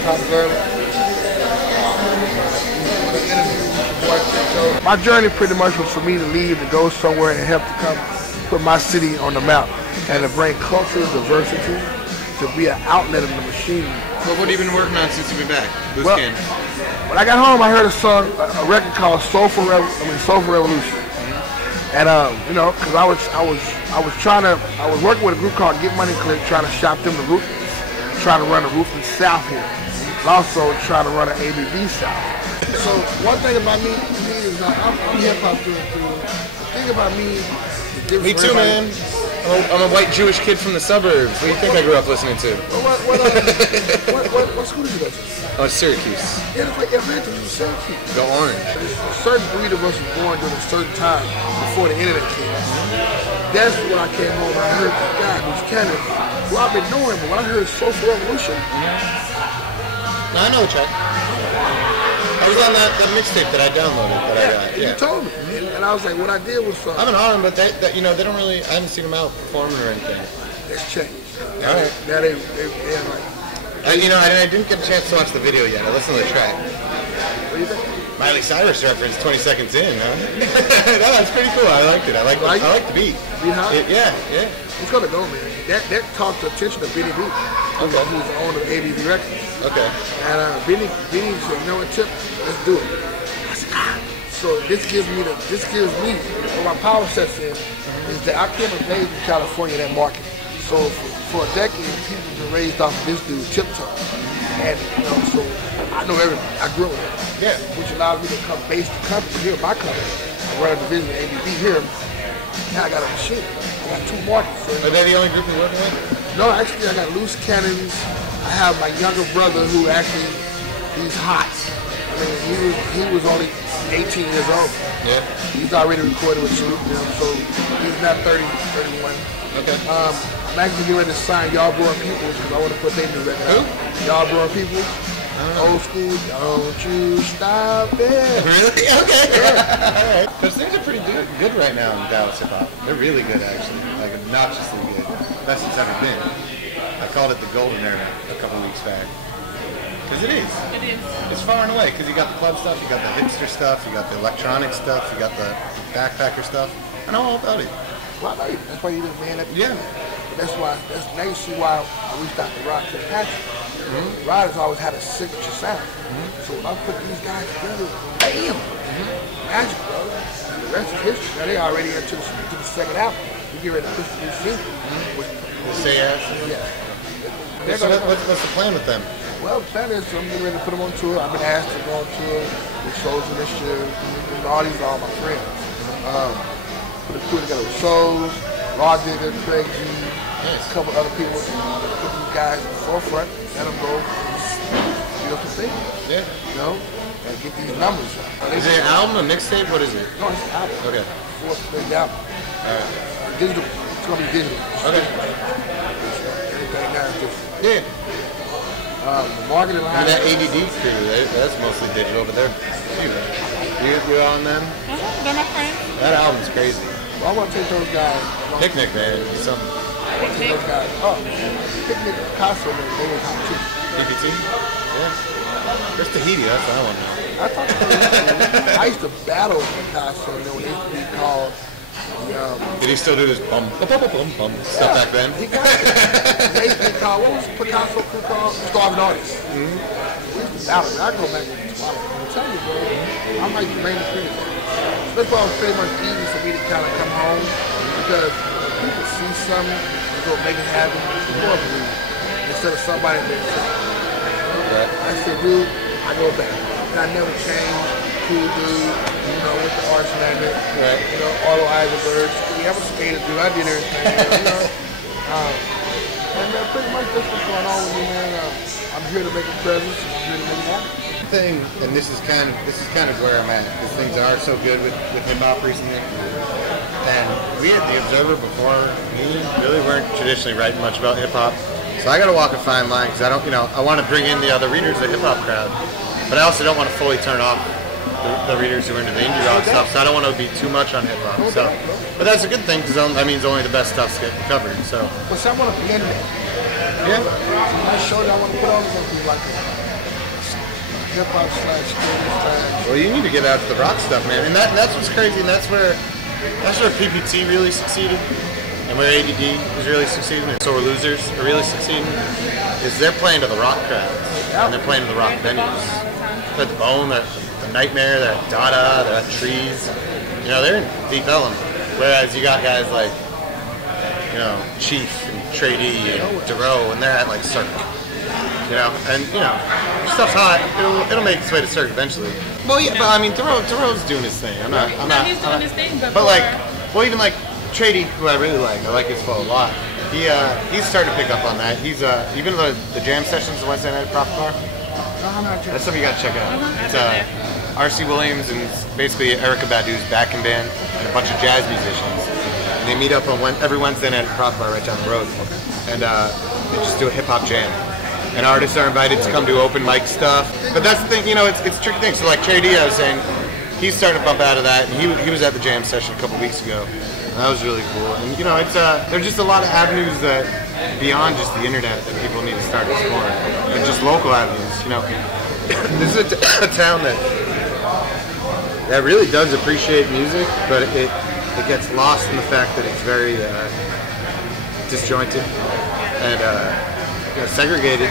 hip-hop girl. My journey pretty much was for me to leave, to go somewhere and help to come put my city on the map and to bring cultural diversity, to be an outlet of the machine. Well, what have you been working on since you've been back? Well, when I got home, I heard a song, a record called Soulful Revolution. And you know, because I was working with a group called Get Money Click, trying to shop them the Ruthless, trying to run a Ruthless South here, and also trying to run an ABB South. So one thing about me is I'm hip hop through and through. The thing about me, me too, man. I'm a white Jewish kid from the suburbs. What do you think I grew up listening to? What school did you go to? Oh, Syracuse. Yeah, it's like Atlanta, Syracuse. Go Orange. A certain breed of us was born during a certain time before the internet came. That's when I came home and I heard this guy, these cannons, who I've been knowing, but when I heard Soulful Revolution. No, I know, Chuck. I was on that mixtape that I downloaded. You told me, and I was like, what I did was. I'm an arm, but that you know they don't really. I haven't seen them out performing or anything. That's changed. All right. Now they're like. You know, I didn't get a chance to watch the video yet. I listened to the track. What do you think? Miley Cyrus reference 20 seconds in, huh? No, that's pretty cool. I liked it. I like the beat. Beat hot? Yeah. It's gonna go, man. That caught the attention of Benny B. Okay. Who's the owner of ABB Records. Okay. And Benny said, you know what, Tip, let's do it. I said, So this gives me what my power sets is that I came of age in California, that market. So for a decade, people have been raised off of this dude, Tiptoe. And you know, so I know everybody. I grew up with it. Yeah. Which allowed me to come base the company here, my company, and run a division of ABB here. Now I got a machine. I got 2 markets. So, are they the only group you're working with? No, actually I got Loose Cannons. I have my younger brother who actually, he's hot. I mean, he was only 18 years old. Yeah. He's already recorded with you know, so he's not 30, 31. Okay. I'm actually getting ready to sign Y'all Born Peoples because I want to put their new record out. Y'all Born Peoples. Old school, don't you stop it. Really? Okay. Alright. Those things are pretty good right now in Dallas hip hop. They're really good actually. Like obnoxiously good. Best it's ever been. I called it the golden era a couple weeks back. Because it is. It is. It's far and away because you got the club stuff, you got the hipster stuff, you got the electronic stuff, you got the backpacker stuff. I know all about it. Well, I know you. That's why you did man at the Yeah. That's now you see why I reached out to Rod Kirkpatrick. Rod has always had a signature sound. So when I put these guys together, bam! Magic, bro. And the rest is history. Now they already into the second album. We get ready to push the new single. Say yes? Yeah. So what's the plan with them? Well, the plan is I'm getting ready to put them on tour. I've been asked to go on tour with Souls Initiative. And all these are all my friends. Put a tour together with Souls, Raw Digger, Craig G, a couple other people. Put these guys in the forefront. Let them go. You know what I'm saying? Yeah. You know? And get these numbers up. Is it an album, a mixtape? What is it? No, it's an album. Okay. 4th big album. Alright. Digital. It's going to be digital. Okay. Everything now is different. Yeah. The marketing line. That ADD crew, that's mostly digital, but they're huge. You're on them? They're my friends. That album's crazy. Well, I want to take those guys. Picnic, man. Take those guys. Oh, Picnic, Picasso, they were hot too. PPT? Yeah. There's Tahiti, that's what I want to know. I thought I used to battle Picasso, you know, when it used to be called Did he still do this bum stuff back then? He got it. They used to be called, what was Picasso called? Starving Artist. We used to battle. I go back to the 12. I'm telling you, bro, I'm like the main critic. That's why it was pretty much easy for me to kind of come home, because people see something and go make it happen. People believe it. Instead of somebody that said, I said, dude, I go back. And I never changed. Cool dude, you know, with the arch magnet, you know, Otto Eisenberg. I'm a skater dude. I did everything, you know. And pretty much that's what's going on with me, man. I'm here to make a presence. I'm here to make it happen. Thing, and this is kind of where I'm at, because things are so good with hip hop recently. And we had the Observer before. We really weren't traditionally writing much about hip hop, so I got to walk a fine line, because I don't, you know, I want to bring in the other readers of the hip hop crowd, but I also don't want to fully turn off the readers who are into the indie rock stuff. So I don't want to be too much on hip hop. So, but that's a good thing, because that means only the best stuff's getting covered. So. Well, so I want to blend it. Yeah. My show that I want to put on is going to be like hip hop / story / Well, you need to get out to the rock stuff, man, and that's what's crazy, and that's where PPT really succeeded, and where ADD is really succeeding, and Sore Losers are really succeeding, is they're playing to the rock crowds, and they're playing to the rock venues. They're at the Bone, they're at the Nightmare, they're at Dada, they're at Trees. You know, they're in deep Ellum. Whereas you got guys like, you know, Chief and Trey D and Duro, and they're at like Cirque. You know, and you know, stuff's hot. It'll make its way to Cirque eventually. Well, yeah, but I mean, Duro's doing his thing. He's doing his thing, but like, well, even like Trey D, who I really like his flow a lot. He's starting to pick up on that. He's even the jam sessions, the Wednesday night at Prop Bar. That's something you gotta check out. It's R.C. Williams and basically Erykah Badu's backing band and a bunch of jazz musicians. And they meet up on every Wednesday night at Prop Bar right down the road, and they just do a hip hop jam. And artists are invited to come do open mic stuff. But that's the thing, you know, it's a tricky thing. So like Trey D, I was saying, he's starting to bump out of that, and he was at the jam session a couple weeks ago. And that was really cool. And you know, it's there's just a lot of avenues that beyond just the internet that people need to start exploring, and just local avenues. You know, this is a town that really does appreciate music, but it gets lost in the fact that it's very disjointed and you know, segregated.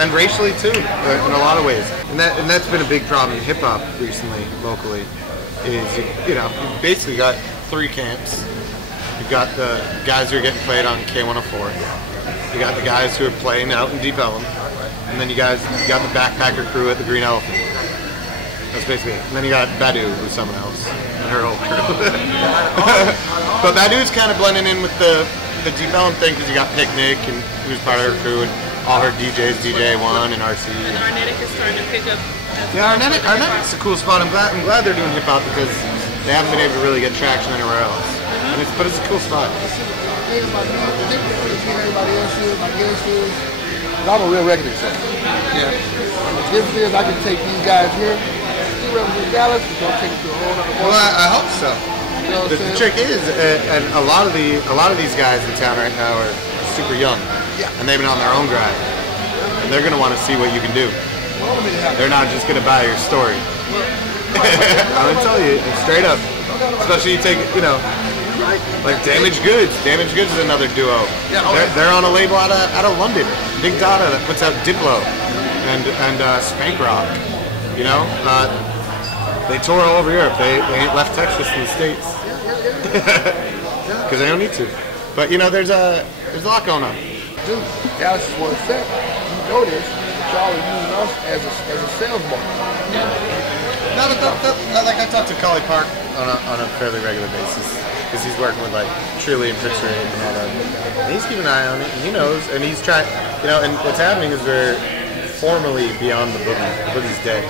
And racially too, in a lot of ways. And that's been a big problem in hip hop recently, locally. Is you basically got three camps. You've got the guys who are getting played on K104. You got the guys who are playing out in Deep Ellum, and then you got the backpacker crew at the Green Elephant. That's basically it. And then you got Badu, who's someone else, and her whole crew. But Badu's kind of blending in with the Deep Ellum thing because you got Picnic, and who's part of her crew, and all her DJs, DJ A1 and RC. And Arnetic is trying to pick up. Yeah, Arnetic's a cool spot. I'm glad they're doing hip hop because they haven't been able to really get traction anywhere else. But it's a cool spot. Everybody else is, my guess is, I'm a real record executive. Yeah. The difference is I can take these guys here, see represent Dallas, and they'll take it to a whole other Well, I hope so. You know what I'm The saying? trick is, and a lot of these guys in town right now are super young, and they've been on their own grind, and they're gonna want to see what you can do. They're not just gonna buy your story. I'm gonna tell you straight up. Especially you take, like Damaged Goods. Damaged Goods is another duo. They're on a label out of London, Big Dada, that puts out Diplo and Spank Rock. They tour all over Europe. They ain't left Texas in the States because they don't need to. But there's a lot going on. Dude, Dallas is one set. You know this. Y'all are using us as a sales market. No, but like I talk to Collie Park on a fairly regular basis because he's working with like Trilly and Prince Ray and all that. And he's keeping an eye on it, and he knows, and he's trying. And what's happening is we're formally beyond the boogie. The boogie's dead.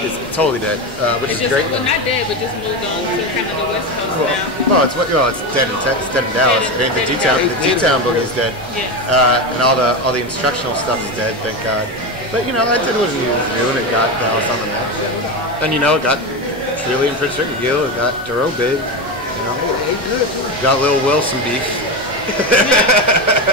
It's totally dead, which is great. Well, not dead, but just moved on to kind of the West Coast now. It's dead in Dallas. The D-Town boogie's dead. Yeah. And all the instructional stuff is dead, thank God. But I did what it needed to do, and it got Dallas on the map. And it got Trilly and Prince Ricky Gill, it got Duro big. Got Lil Wilson beef.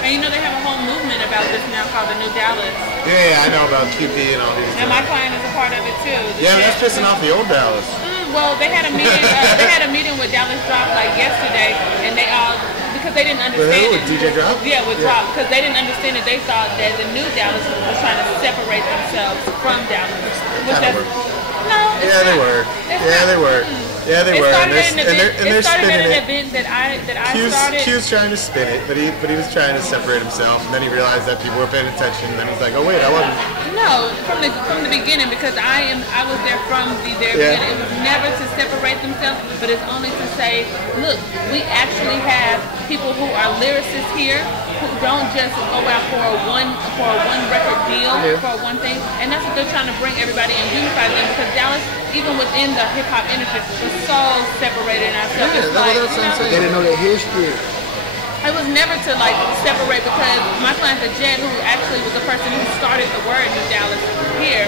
And they have a whole movement about this now called the New Dallas. Yeah, I know about QP and all these. And my client is a part of it too. Yeah, that's pissing off the old Dallas. Well, they had a meeting. They had a meeting with Dallas Drop like yesterday, and they all because they didn't understand it. DJ Drop? Yeah, with Drop because they didn't understand it. They thought that the New Dallas was trying to separate themselves from Dallas. No. Yeah, they were. Yeah, they were. It started at an event that I started. Q's trying to spin it, but he was trying to separate himself, and then he realized that people were paying attention, and then he's like, oh wait, I wasn't. No, from the beginning, because I was there from the very beginning. It was never to separate themselves, but it's only to say, look, we actually have people who are lyricists here who don't just go out for a one record deal for one thing, and that's what they're trying to bring everybody and unify them because Dallas, even within the hip hop industry, was so separated ourselves. They didn't know their history. It was never to separate because my client, the Jet, who actually was the person who started the word New Dallas here,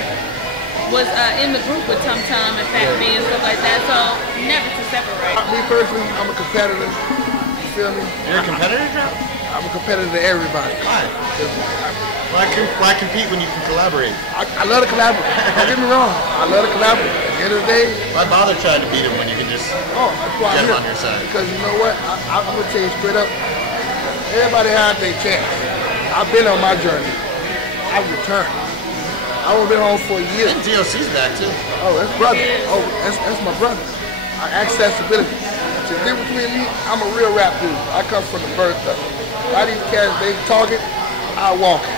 was in the group with Tum Tum and Fat B and stuff like that. So never to separate. Me personally, I'm a competitor. You feel me? You're a competitor, Drop? I'm a competitor to everybody. Why? Why compete when you can collaborate? I love to collaborate. Don't get me wrong. I love to collaborate. At the end of the day, Why bother trying to beat him when you can just that's why get I'm him here. on your side? Because you know what? I'm going to tell you straight up. Everybody has their chance. I've been on my journey. I've returned. I haven't been home for a year. And DOC's back too. Oh, that's brother. Oh, that's my brother. Accessibility. The difference between me, I'm a real rap dude. I come from the birth of it. A lot of these cats, they talking, I walk it.